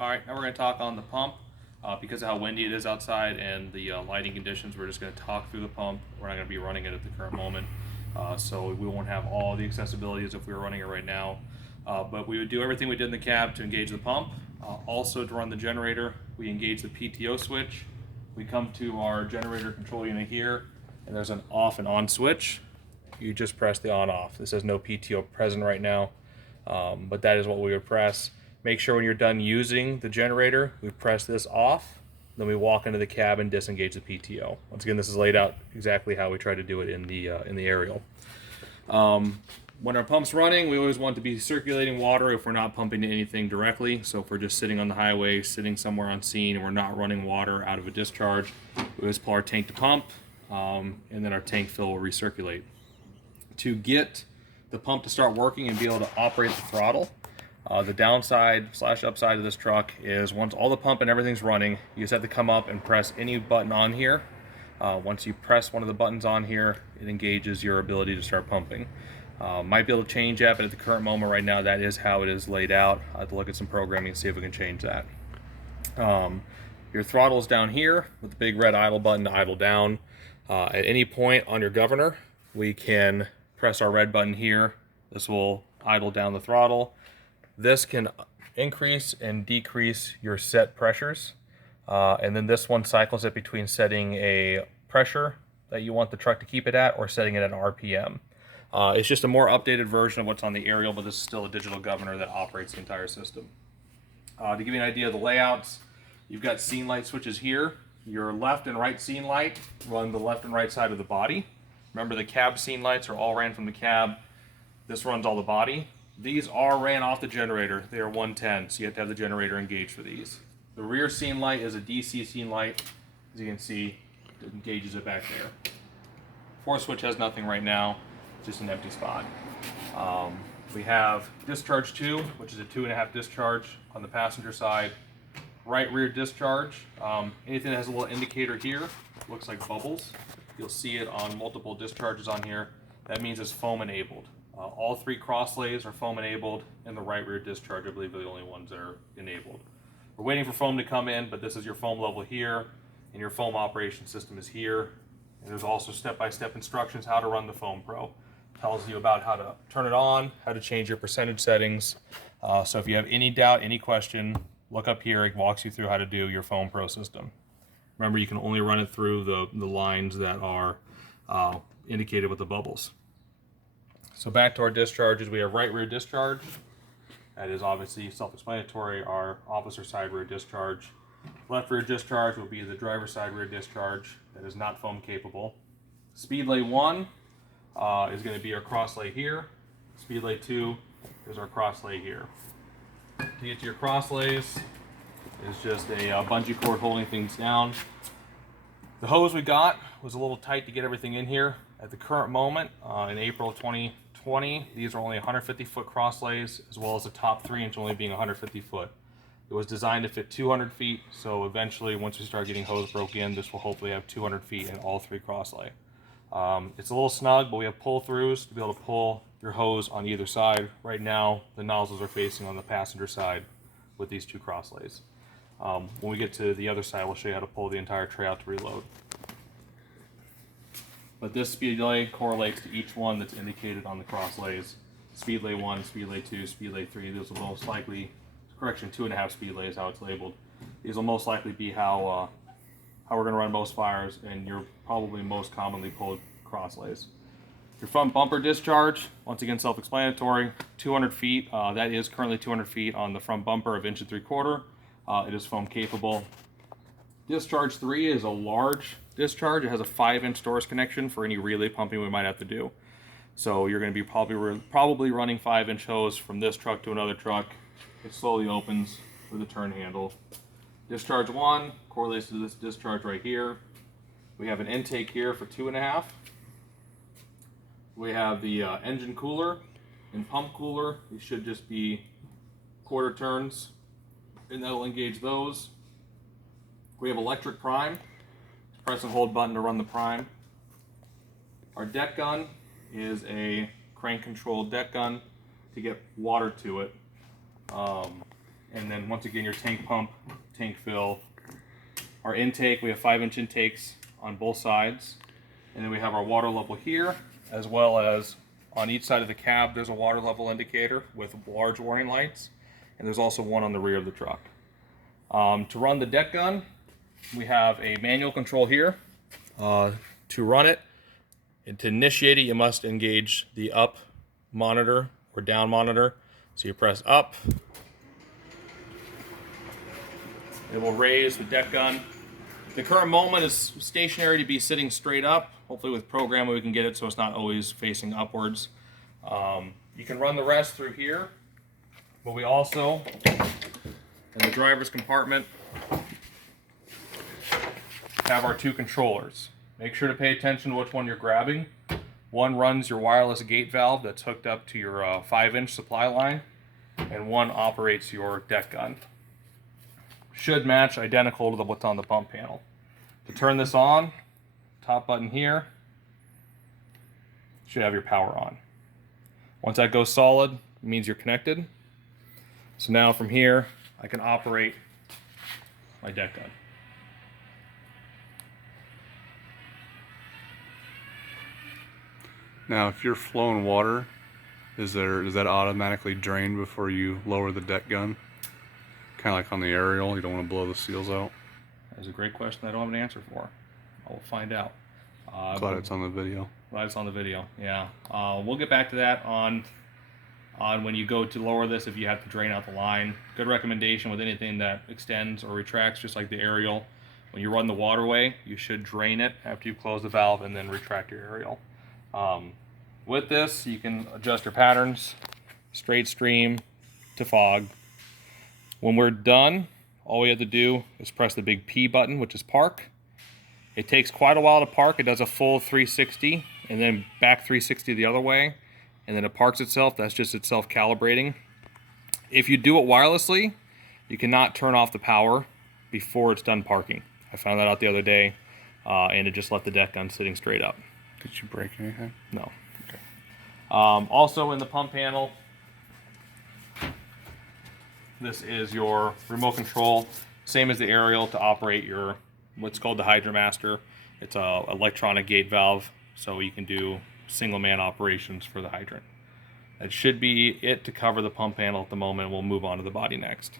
All right, now we're going to talk on the pump. Because of how windy it is outside and the lighting conditions, we're just going to talk through the pump. We're not going to be running it at the current moment, so we won't have all the accessibility as if we were running it right now. But we would do everything we did in the cab to engage the pump. Also, to run the generator, we engage the PTO switch. We come to our generator control unit here, and there's an off and on switch. You just press the on off. This has no PTO present right now, but that is what we would press. Make sure when you're done using the generator, we press this off, then we walk into the cab and disengage the PTO. Once again, this is laid out exactly how we try to do it in the aerial. When our pump's running, we always want to be circulating water if we're not pumping anything directly. So if we're just sitting on the highway, sitting somewhere on scene, and we're not running water out of a discharge, we always pull our tank to pump, and then our tank fill will recirculate. To get the pump to start working and be able to operate the throttle, the downside / upside of this truck is once all the pump and everything's running, you just have to come up and press any button on here. Once you press one of the buttons on here, it engages your ability to start pumping. Might be able to change that, but at the current moment right now, that is how it is laid out. I have to look at some programming and see if we can change that. Your throttle is down here with the big red idle button to idle down. At any point on your governor, we can press our red button here. This will idle down the throttle. This can increase and decrease your set pressures. And then this one cycles it between setting a pressure that you want the truck to keep it at or setting it at RPM. It's just a more updated version of what's on the aerial, but this is still a digital governor that operates the entire system. To give you an idea of the layouts, you've got scene light switches here. Your left and right scene light run the left and right side of the body. Remember, the cab scene lights are all ran from the cab. This runs all the body. These are ran off the generator. They are 110, so you have to have the generator engaged for these. The rear scene light is a DC scene light. As you can see, it engages it back there. Fourth switch has nothing right now, just an empty spot. We have discharge 2, which is a 2.5 discharge on the passenger side. Right rear discharge, anything that has a little indicator here, looks like bubbles. You'll see it on multiple discharges on here. That means it's foam enabled. All 3 crosslays are foam enabled, and the right rear discharge, I believe, are the only ones that are enabled. We're waiting for foam to come in, but this is your foam level here, and your foam operation system is here. And there's also step-by-step instructions how to run the Foam Pro. Tells you about how to turn it on, how to change your percentage settings. So if you have any doubt, any question, look up here. It walks you through how to do your Foam Pro system. Remember, you can only run it through the lines that are indicated with the bubbles. So back to our discharges, we have right rear discharge. That is obviously self-explanatory, our officer side rear discharge. Left rear discharge will be the driver side rear discharge that is not foam capable. Speedlay 1 is going to be our crosslay here. Speedlay 2 is our crosslay here. To get to your crosslays is just a bungee cord holding things down. The hose we got was a little tight to get everything in here. At the current moment, in April 2020, these are only 150 foot crosslays, as well as the top 3-inch only being 150 foot. It was designed to fit 200 feet, so eventually, once we start getting hose broke in, this will hopefully have 200 feet in all 3 crosslay. It's a little snug, but we have pull-throughs to be able to pull your hose on either side. Right now, the nozzles are facing on the passenger side with these 2 crosslays. When we get to the other side, we'll show you how to pull the entire tray out to reload. But this speedlay correlates to each one that's indicated on the crosslays. Speedlay 1, Speedlay 2, Speedlay 3, those will most likely, correction, 2.5 speedlay is how it's labeled. These will most likely be how we're going to run most fires and your probably most commonly pulled crosslays. Your front bumper discharge, once again self-explanatory, 200 feet. That is currently 200 feet on the front bumper of 1.75 inches. It is foam capable. Discharge 3 is a large discharge. It has a 5-inch Doris connection for any relay pumping we might have to do. So you're going to be probably running 5-inch hose from this truck to another truck. It slowly opens with a turn handle. Discharge 1 correlates to this discharge right here. We have an intake here for 2.5. We have the engine cooler and pump cooler. These should just be quarter turns, and that'll engage those. We have electric prime. Press and hold button to run the prime. Our deck gun is a crank controlled deck gun to get water to it. and then once again your tank pump, tank fill. Our intake, we have 5-inch intakes on both sides, and then we have our water level here, as well as on each side of the cab there's a water level indicator with large warning lights, and there's also one on the rear of the truck. To run the deck gun, we have a manual control here. To run it and to initiate it, you must engage the up monitor or down monitor. So you press up, it will raise the deck gun. The current moment is stationary to be sitting straight up. Hopefully with programming we can get it so it's not always facing upwards. You can run the rest through here, but we also, in the driver's compartment, have our 2 controllers. Make sure to pay attention to which one you're grabbing. One runs your wireless gate valve that's hooked up to your 5-inch supply line, and one operates your deck gun. Should match identical to what's on the pump panel. To turn this on, top button here, should have your power on. Once that goes solid, it means you're connected. So now from here, I can operate my deck gun. Now, if you're flowing water, does that automatically drain before you lower the deck gun? Kind of like on the aerial, you don't want to blow the seals out. That's a great question I don't have an answer for. I will find out. Glad it's on the video. Glad it's on the video, yeah. We'll get back to that on when you go to lower this if you have to drain out the line. Good recommendation with anything that extends or retracts, just like the aerial. When you run the waterway, you should drain it after you close the valve and then retract your aerial. With this, you can adjust your patterns, straight stream to fog. When we're done, all we have to do is press the big P button, which is park. It takes quite a while to park. It does a full 360 and then back 360 the other way, and then it parks itself. That's just itself calibrating. If you do it wirelessly, you cannot turn off the power before it's done parking. I found that out the other day, and it just left the deck gun sitting straight up. Did you break anything? No. Okay. Also in the pump panel, this is your remote control, same as the aerial, to operate your what's called the HydroMaster. It's a electronic gate valve, so you can do single man operations for the hydrant. That should be it to cover the pump panel at the moment. We'll move on to the body next.